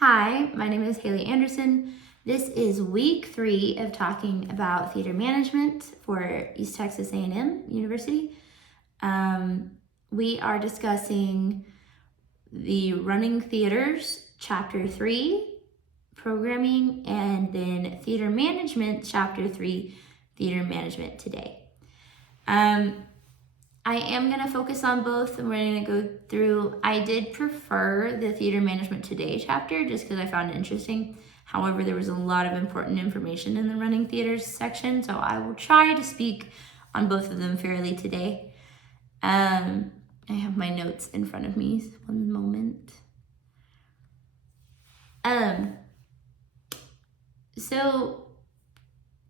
Hi, my name is Haley Anderson. This is week 3 of talking about theater management for East Texas A&M University. We are discussing the Running Theaters, Chapter 3, Programming, and then Theater Management, Chapter 3, Theater Management today. I am going to focus on both, and we're going to go through. I did prefer the Theater Management Today chapter just because I found it interesting. However, there was a lot of important information in the Running Theaters section, so I will try to speak on both of them fairly today. I have my notes in front of me. One moment. So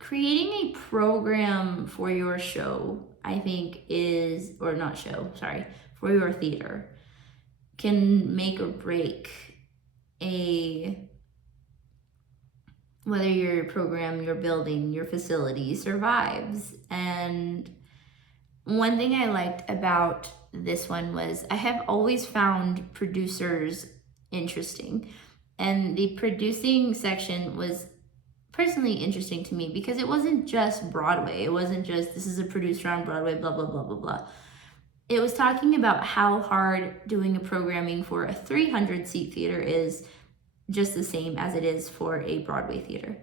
creating a program for your show, I think for your theater can make or break whether your program, your building, your facility survives. And one thing I liked about this one was I have always found producers interesting. And the producing section was personally interesting to me because it wasn't just Broadway. It wasn't just this is a producer on Broadway, blah, blah, blah, blah, blah. It was talking about how hard doing a programming for a 300-seat theater is just the same as it is for a Broadway theater.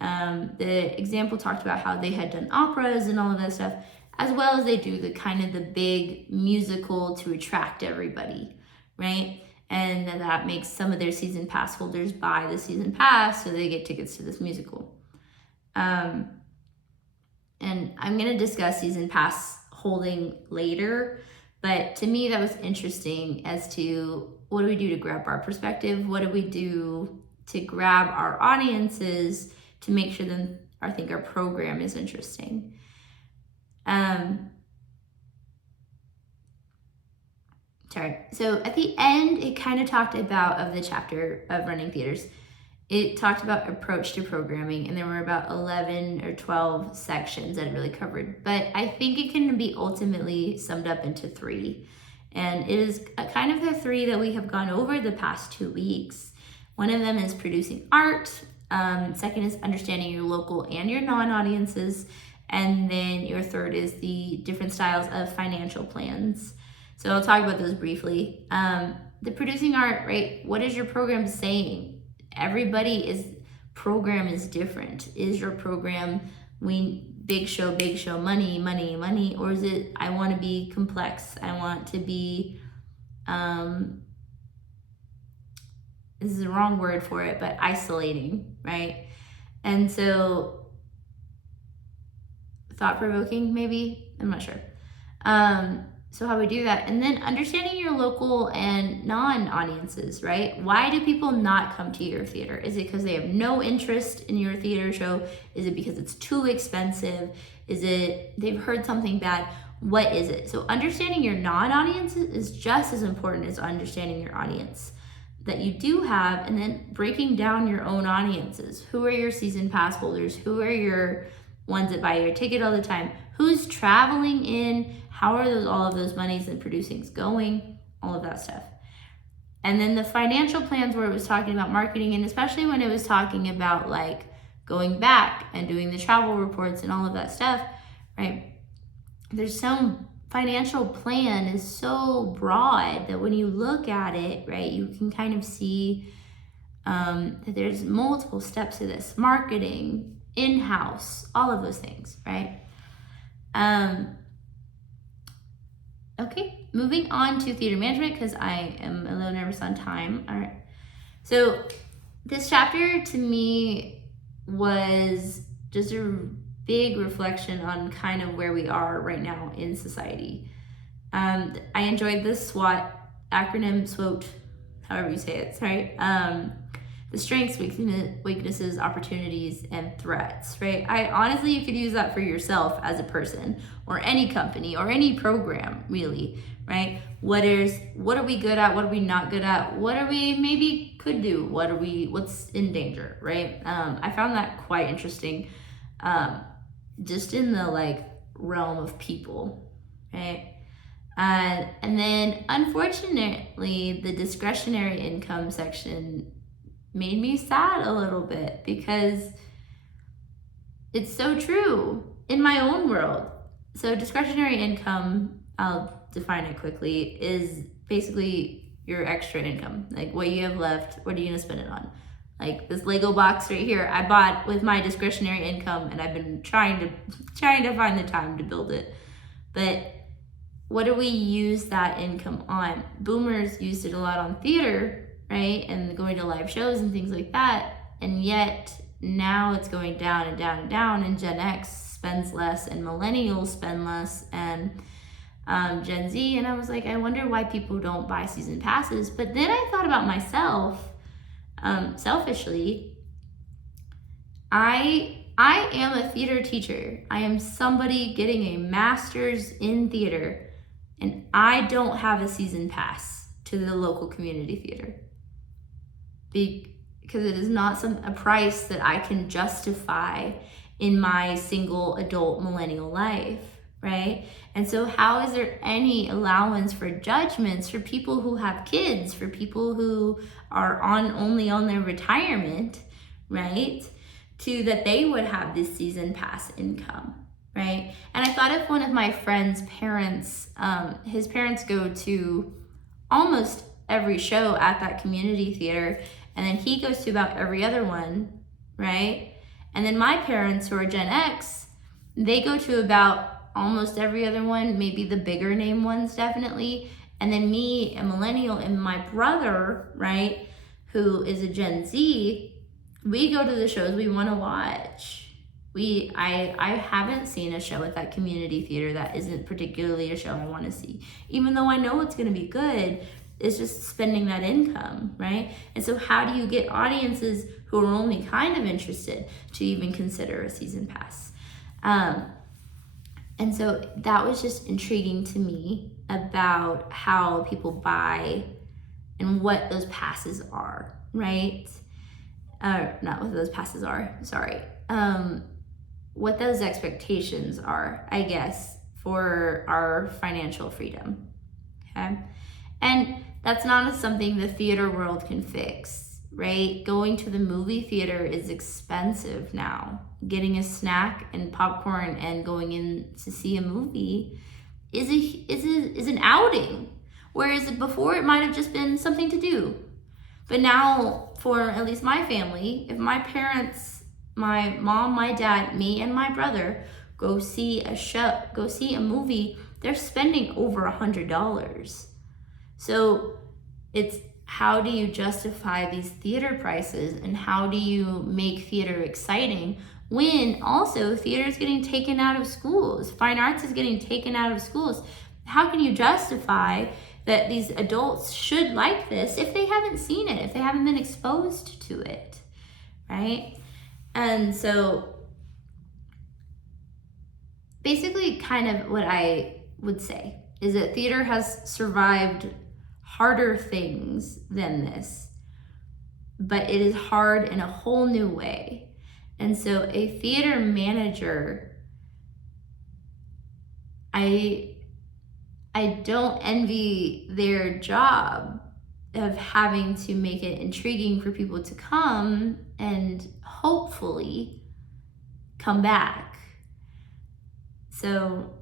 The example talked about how they had done operas and all of that stuff, as well as they do the kind of the big musical to attract everybody, right? And that makes some of their season pass holders buy the season pass so they get tickets to this musical. And I'm going to discuss season pass holding later, but to me that was interesting as to what do we do to grab our perspective? What do we do to grab our audiences to make sure that I think our program is interesting? So at the end, it kind of talked about, of the chapter of Running Theaters, it talked about approach to programming, and there were about 11 or 12 sections that it really covered. But I think it can be ultimately summed up into 3. And it is kind of the 3 that we have gone over the past 2 weeks. One of them is producing art. Second is understanding your local and your non-audiences. And then your third is the different styles of financial plans. So I'll talk about those briefly. The producing art, right? What is your program saying? Everybody's program is different. Is your program big show, money, money, money? Or is it, I want to be complex. I want to be, this is the wrong word for it, but isolating, right? And so thought-provoking, maybe? I'm not sure. So how we do that, and then understanding your local and non-audiences, right? Why do people not come to your theater? Is it because they have no interest in your theater show? Is it because it's too expensive? Is it they've heard something bad? What is it? So understanding your non-audience is just as important as understanding your audience that you do have, and then breaking down your own audiences. Who are your season pass holders? Who are your ones that buy your ticket all the time? Who's traveling in? How are all of those monies and producings going? All of that stuff. And then the financial plans where it was talking about marketing, and especially when it was talking about like going back and doing the travel reports and all of that stuff, right? There's some financial plan is so broad that when you look at it, right, you can kind of see that there's multiple steps to this. Marketing, in-house, all of those things, right? Okay, moving on to theater management because I am a little nervous on time. All right. So this chapter to me was just a big reflection on kind of where we are right now in society. I enjoyed the SWOT acronym, SWOT, however you say it, sorry. The strengths, weaknesses, opportunities, and threats, right? Honestly, you could use that for yourself as a person or any company or any program, really, right? What are we good at? What are we not good at? What are we maybe could do? What's in danger, right? I found that quite interesting, just in the realm of people, right? And then unfortunately, the discretionary income section made me sad a little bit, because it's so true in my own world. So discretionary income, I'll define it quickly, is basically your extra income. Like what you have left, what are you gonna spend it on? Like this Lego box right here, I bought with my discretionary income, and I've been trying to find the time to build it. But what do we use that income on? Boomers used it a lot on theater, right? And going to live shows and things like that. And yet now it's going down and down and down, and Gen X spends less, and millennials spend less, and Gen Z. And I was like, I wonder why people don't buy season passes. But then I thought about myself, selfishly. I am a theater teacher. I am somebody getting a master's in theater, and I don't have a season pass to the local community theater, because it is not a price that I can justify in my single adult millennial life, right? And so how is there any allowance for judgments for people who have kids, for people who are only on their retirement, right? To that they would have this season pass income, right? And I thought of one of my friend's parents. His parents go to almost every show at that community theater, and then he goes to about every other one, right? And then my parents, who are Gen X, they go to about almost every other one, maybe the bigger name ones, definitely. And then me, a millennial, and my brother, right, who is a Gen Z, we go to the shows we want to watch. I haven't seen a show at that community theater that isn't particularly a show I want to see, even though I know it's going to be good. It's just spending that income, right? And so how do you get audiences who are only kind of interested to even consider a season pass? And so that was just intriguing to me about how people buy and what those passes are, right? Not what those passes are, sorry. What those expectations are, I guess, for our financial freedom, okay? And that's not something the theater world can fix, right? Going to the movie theater is expensive now. Getting a snack and popcorn and going in to see a movie is an outing. Whereas before it might have just been something to do. But now, for at least my family, if my parents, my mom, my dad, me, and my brother go see a movie, they're spending over $100. So it's, how do you justify these theater prices, and how do you make theater exciting when also theater is getting taken out of schools, fine arts is getting taken out of schools? How can you justify that these adults should like this if they haven't seen it, if they haven't been exposed to it, right? And so basically kind of what I would say is that theater has survived harder things than this, but it is hard in a whole new way. And so a theater manager, I don't envy their job of having to make it intriguing for people to come and hopefully come back. So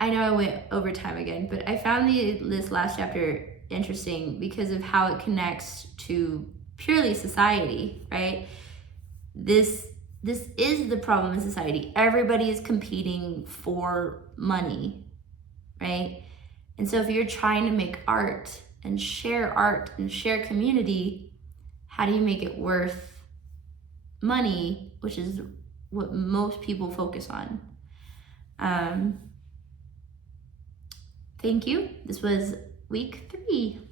I know I went over time again, but I found this last chapter interesting because of how it connects to purely society, right? This is the problem in society. Everybody is competing for money, right? And so if you're trying to make art and share community, how do you make it worth money, which is what most people focus on? Thank you. This was week 3.